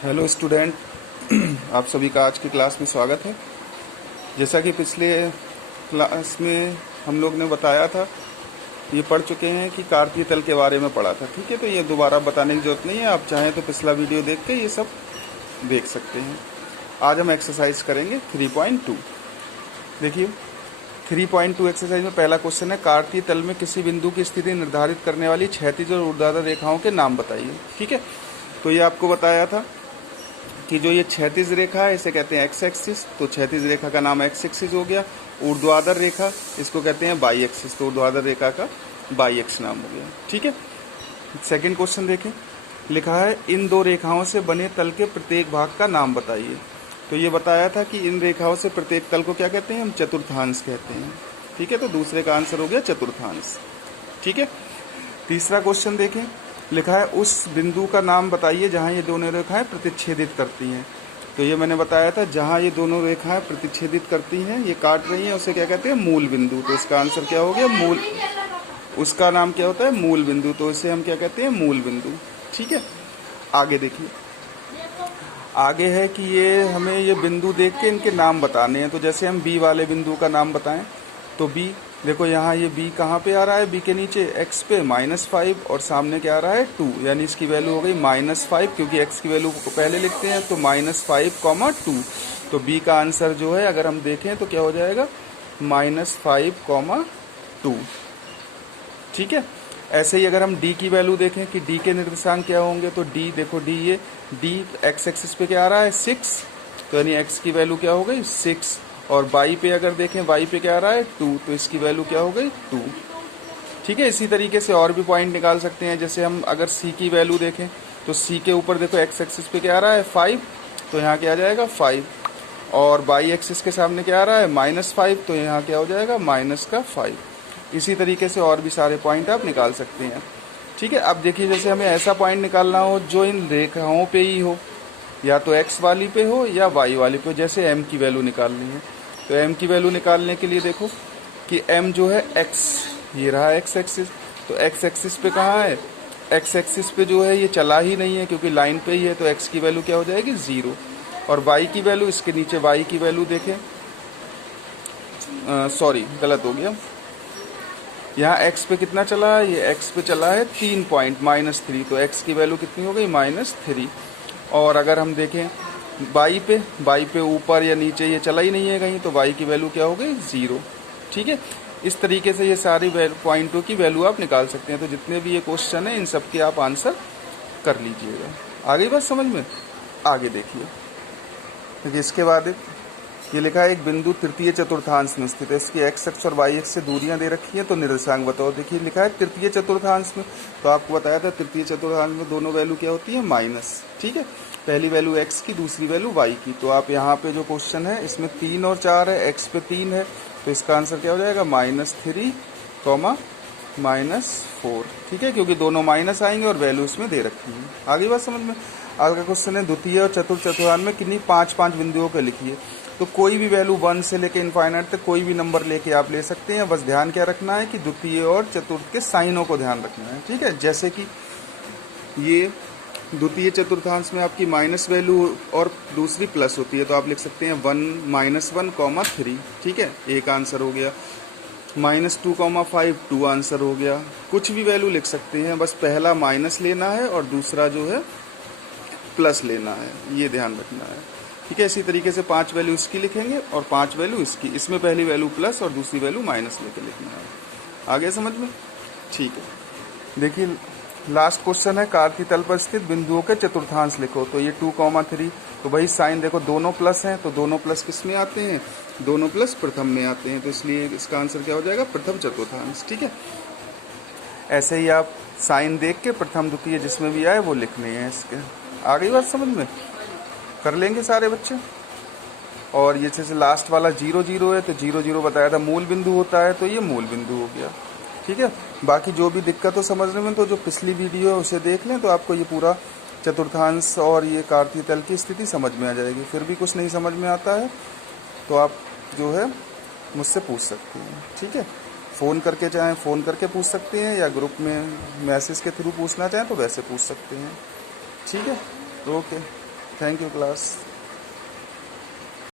Hello student, आप सभी का आज की क्लास में स्वागत है। जैसा कि पिछले क्लास में हम लोग ने बताया था, ये पढ़ चुके हैं कि कार्तीय तल के बारे में पढ़ा था। ठीक है, तो ये दोबारा बताने की जरूरत नहीं है। आप चाहें तो पिछला वीडियो देख के ये सब देख सकते हैं। आज हम एक्सरसाइज करेंगे 3.2। देखिए 3.2 एक्सरसाइज में पहला क्वेश्चन है, कार्तीय तल में किसी बिंदु की स्थिति निर्धारित करने वाली क्षैतिज और ऊर्ध्वाधर रेखाओं के नाम बताइए। ठीक है, तो ये आपको बताया था कि जो ये क्षैतिज रेखा है इसे कहते हैं एक्स एक्सिस, तो क्षैतिज रेखा का नाम एक्स एक्सिस हो गया। ऊर्ध्वाधर रेखा इसको कहते हैं बाई एक्सिस, तो ऊर्ध्वाधर रेखा का बाई एक्स नाम हो गया। ठीक है, सेकंड क्वेश्चन देखें, लिखा है इन दो रेखाओं से बने तल के प्रत्येक भाग का नाम बताइए। तो ये बताया था कि इन रेखाओं से प्रत्येक तल को क्या कहते हैं, हम चतुर्थांश कहते हैं। ठीक है, तो दूसरे का आंसर हो गया चतुर्थांश। ठीक है, तीसरा क्वेश्चन देखें, लिखा है उस बिंदु का नाम बताइए जहां ये दोनों रेखाएं प्रतिच्छेदित करती हैं। तो ये मैंने बताया था, जहां ये दोनों रेखाएं प्रतिच्छेदित करती हैं, ये काट रही हैं, उसे क्या कहते हैं, मूल बिंदु। तो इसका आंसर क्या हो गया, मूल। उसका नाम क्या होता है, मूल बिंदु, तो इसे हम क्या कहते हैं, मूल बिंदु। ठीक है, आगे देखिए, आगे है कि ये हमें ये बिंदु देख के इनके नाम बताने हैं। तो जैसे हम बी वाले बिंदु का नाम बताएं, तो बी देखो यहाँ ये b कहाँ पे आ रहा है, b के नीचे x पे -5 और सामने क्या आ रहा है 2, यानी इसकी वैल्यू हो गई -5, क्योंकि x की वैल्यू को पहले लिखते हैं। तो -5, 2, तो b का आंसर जो है अगर हम देखें तो क्या हो जाएगा, -5, 2। ठीक है, ऐसे ही अगर हम d की वैल्यू देखें कि d के निर्देशांक क्या होंगे, तो d देखो d ये d x एक्सिस पे क्या आ रहा है 6, तो यानी x की वैल्यू क्या हो गई 6। और y पे अगर देखें, y पे क्या आ रहा है 2, तो इसकी वैल्यू क्या हो गई 2। ठीक है, इसी तरीके से और भी पॉइंट निकाल सकते हैं। जैसे हम अगर c की वैल्यू देखें, तो c के ऊपर देखो x एक्सिस पे क्या आ रहा है 5, तो यहाँ क्या आ जाएगा 5। और y एक्सिस के सामने क्या आ रहा है -5, तो यहाँ क्या हो जाएगा -5। इसी तरीके से और भी सारे पॉइंट आप निकाल सकते हैं। ठीक है, अब देखिए जैसे हमें ऐसा पॉइंट निकालना हो जो इन रेखाओं पे ही हो, या तो x वाली पे हो या y वाली पे हो। जैसे m की वैल्यू निकालनी है, तो m की वैल्यू निकालने के लिए देखो कि m जो है x, ये रहा x एक्सिस, तो x एक्सिस पे कहाँ है, x एक्सिस पे जो है ये चला ही नहीं है क्योंकि लाइन पे ही है, तो x की वैल्यू क्या हो जाएगी 0। और y की वैल्यू, इसके नीचे y की वैल्यू देखें, सॉरी गलत हो गया, यहाँ x पे कितना चला है, ये x पे चला है 3 पॉइंट -3, तो x की वैल्यू कितनी हो गई -3। और अगर हम देखें y पे ऊपर या नीचे ये चला ही नहीं है कहीं, तो y की वैल्यू क्या हो गई 0। ठीक है, इस तरीके से ये सारी पॉइंटों की वैल्यू आप निकाल सकते हैं। तो जितने भी ये क्वेश्चन है इन सब के आप आंसर कर लीजिएगा। आगे बात समझ में, आगे देखिए इसके बाद ये लिखा है एक बिंदु तृतीय चतुर्थांश में स्थित है, इसकी x अक्ष और y अक्ष से दूरियां दे रखी हैं, तो निर्देशांक बताओ। देखिए लिखा है तृतीय चतुर्थांश में, तो आपको बताया था तृतीय चतुर्थांश में दोनों वैल्यू क्या होती है माइनस। ठीक है, पहली वैल्यू x की, दूसरी वैल्यू y की। तो आप यहाँ पे जो क्वेश्चन है इसमें 3 और 4 है, x पे 3 है, तो इसका आंसर क्या हो जाएगा -3, -4। ठीक है, क्योंकि दोनों माइनस आएंगे और वैल्यू इसमें दे रखी है। आगे बात समझ में। आगे क्वेश्चन है द्वितीय और चतुर्थ चतुर्थांश में किन्हीं 5 बिंदुओं को लिखिए। तो कोई भी वैल्यू 1 से लेके इनफाइनाइट तक कोई भी नंबर लेके आप ले सकते हैं। बस ध्यान क्या रखना है कि द्वितीय और चतुर्थ के साइनों को ध्यान रखना है। ठीक है, जैसे कि ये द्वितीय चतुर्थांश में आपकी माइनस वैल्यू और दूसरी प्लस होती है, तो आप लिख सकते हैं 1 -1, 3। ठीक है, एक आंसर हो गया। -2, 5, 2 आंसर हो गया। कुछ भी वैल्यू लिख सकते हैं, बस पहला माइनस लेना है और दूसरा जो है प्लस लेना है, ये ध्यान रखना है। ठीक है, इसी तरीके से 5 वैल्यू इसकी लिखेंगे और 5 वैल्यू इसकी, इसमें पहली वैल्यू प्लस और दूसरी वैल्यू माइनस लेके लिखना है। आगे समझ में। ठीक है, देखिए लास्ट क्वेश्चन है कार्तीय तल पर स्थित बिंदुओं के चतुर्थांश लिखो। तो ये 2, 3, तो भाई साइन देखो दोनों प्लस हैं, तो दोनों प्लस किस में आते हैं, दोनों प्लस प्रथम में आते हैं, तो इसलिए इसका आंसर क्या हो जाएगा, प्रथम चतुर्थांश। ठीक है, ऐसे ही आप साइन देख के प्रथम द्वितीय जिसमें भी आए वो लिखने हैं इसके। आगे बात समझ में, कर लेंगे सारे बच्चे। और ये जैसे लास्ट वाला 0, 0 है, तो 0, 0 बताया था मूल बिंदु होता है, तो ये मूल बिंदु हो गया। ठीक है, बाकी जो भी दिक्कत हो समझने में, तो जो पिछली वीडियो है उसे देख लें, तो आपको ये पूरा चतुर्थांश और ये कार्तीय तल की स्थिति समझ में आ जाएगी। फिर भी कुछ नहीं समझ में आता है तो आप जो है मुझसे पूछ सकते हैं। ठीक है, फ़ोन करके चाहें फ़ोन करके पूछ सकते हैं, या ग्रुप में मैसेज के थ्रू पूछना चाहें तो वैसे पूछ सकते हैं। ठीक है, ओके। Thank you class.